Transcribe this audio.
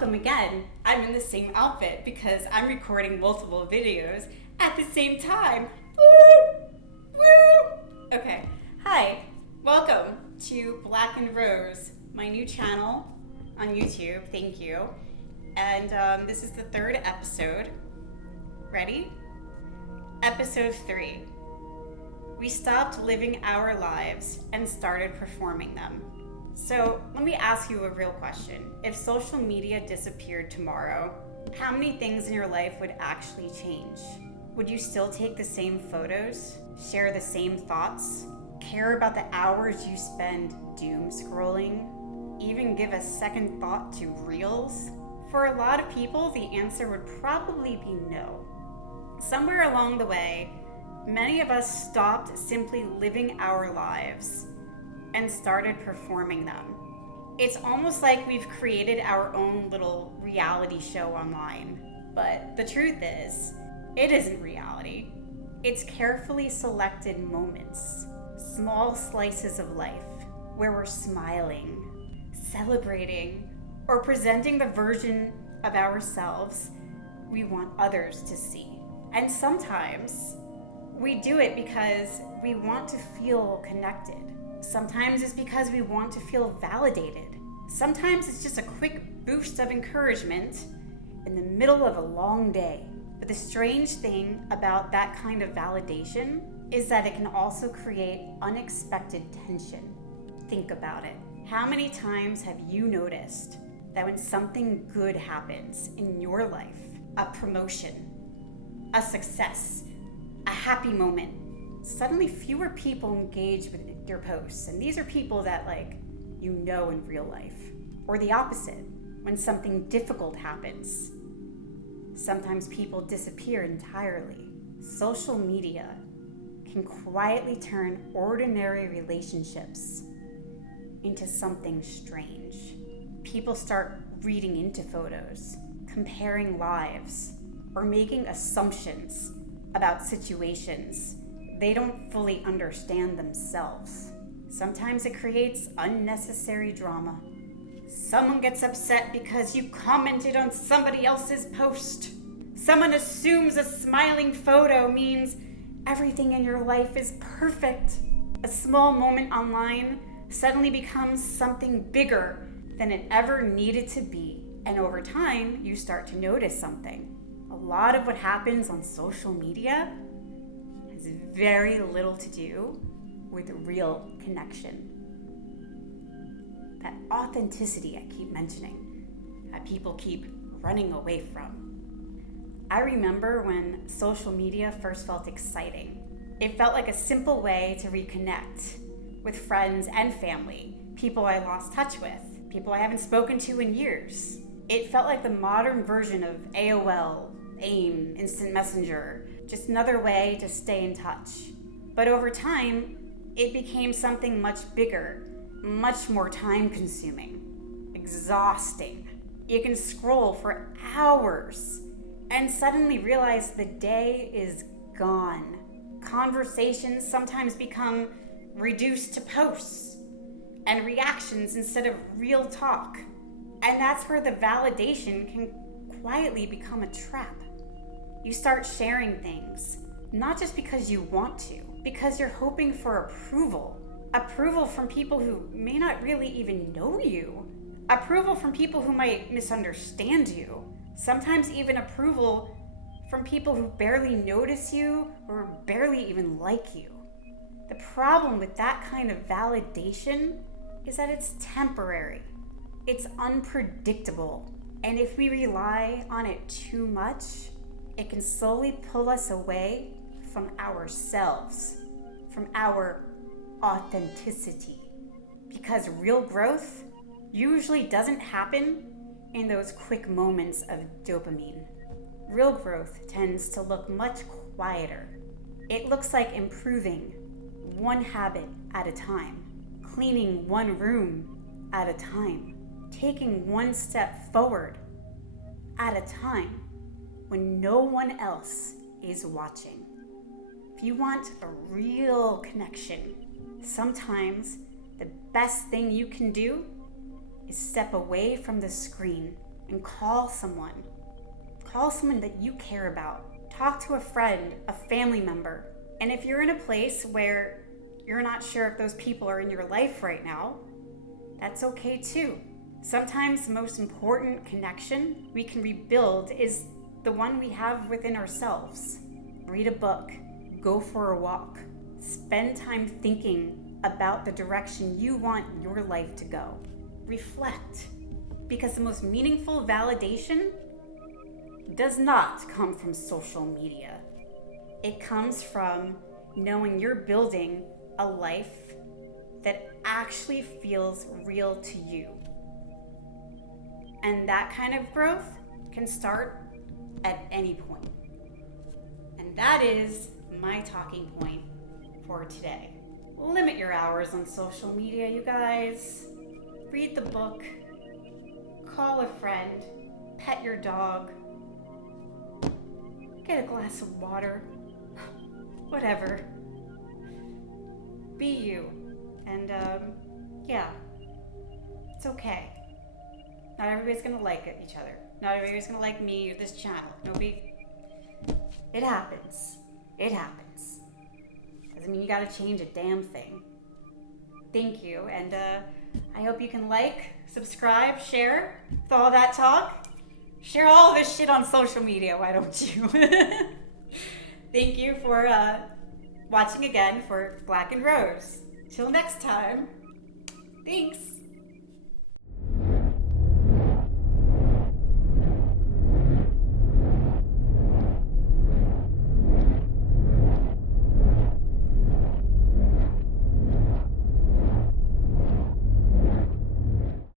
welcome again. I'm in the same outfit because I'm recording multiple videos at the same time. Woo! Woo! Okay, hi, welcome to Black and Rose, my new channel on YouTube, thank you. And this is the third episode. Ready? Episode 3. We stopped living our lives and started performing them. So let me ask you a real question. If social media disappeared tomorrow, how many things in your life would actually change? Would you still take the same photos, share the same thoughts, care about the hours you spend doom scrolling, even give a second thought to reels? For a lot of people, the answer would probably be no. Somewhere along the way, many of us stopped simply living our lives and started performing them. It's almost like we've created our own little reality show online. But the truth is, it isn't reality. It's carefully selected moments, small slices of life, where we're smiling, celebrating, or presenting the version of ourselves we want others to see. And sometimes we do it because we want to feel connected. Sometimes it's because we want to feel validated. Sometimes it's just a quick boost of encouragement in the middle of a long day. But the strange thing about that kind of validation is that it can also create unexpected tension. Think about it. How many times have you noticed that when something good happens in your life, a promotion, a success, a happy moment, suddenly fewer people engage with your posts? And these are people that you know in real life. Or the opposite, when something difficult happens, sometimes people disappear entirely. Social media can quietly turn ordinary relationships into something strange. People start reading into photos, comparing lives, or making assumptions about situations they don't fully understand themselves. Sometimes it creates unnecessary drama. Someone gets upset because you commented on somebody else's post. Someone assumes a smiling photo means everything in your life is perfect. A small moment online suddenly becomes something bigger than it ever needed to be. And over time, you start to notice something. A lot of what happens on social media has very little to do with real connection. That authenticity I keep mentioning, that people keep running away from. I remember when social media first felt exciting. It felt like a simple way to reconnect with friends and family, people I lost touch with, people I haven't spoken to in years. It felt like the modern version of AOL, AIM, Instant Messenger, just another way to stay in touch. But over time, it became something much bigger, much more time-consuming, exhausting. You can scroll for hours and suddenly realize the day is gone. Conversations sometimes become reduced to posts and reactions instead of real talk. And that's where the validation can quietly become a trap. You start sharing things, not just because you want to, because you're hoping for approval. Approval from people who may not really even know you. Approval from people who might misunderstand you. Sometimes even approval from people who barely notice you or barely even like you. The problem with that kind of validation is that it's temporary. It's unpredictable. And if we rely on it too much, it can slowly pull us away from ourselves, from our authenticity. Because real growth usually doesn't happen in those quick moments of dopamine. Real growth tends to look much quieter. It looks like improving one habit at a time, cleaning one room at a time, taking one step forward at a time when no one else is watching. If you want a real connection, sometimes the best thing you can do is step away from the screen and call someone. Call someone that you care about. Talk to a friend, a family member. And if you're in a place where you're not sure if those people are in your life right now, that's okay too. Sometimes the most important connection we can rebuild is the one we have within ourselves. Read a book, go for a walk, spend time thinking about the direction you want your life to go. Reflect, because the most meaningful validation does not come from social media. It comes from knowing you're building a life that actually feels real to you. And that kind of growth can start at any point. And that is my talking point for today. Limit your hours on social media, you guys. Read the book, call a friend, pet your dog, get a glass of water, whatever. Be you. And yeah, it's okay. Not everybody's gonna like each other. Not everybody's gonna like me or this channel. It happens. It happens. Doesn't mean you gotta change a damn thing. Thank you, and I hope you can like, subscribe, share with all that talk. Share all this shit on social media, why don't you? Thank you for watching again for Black and Rose. Till next time, thanks.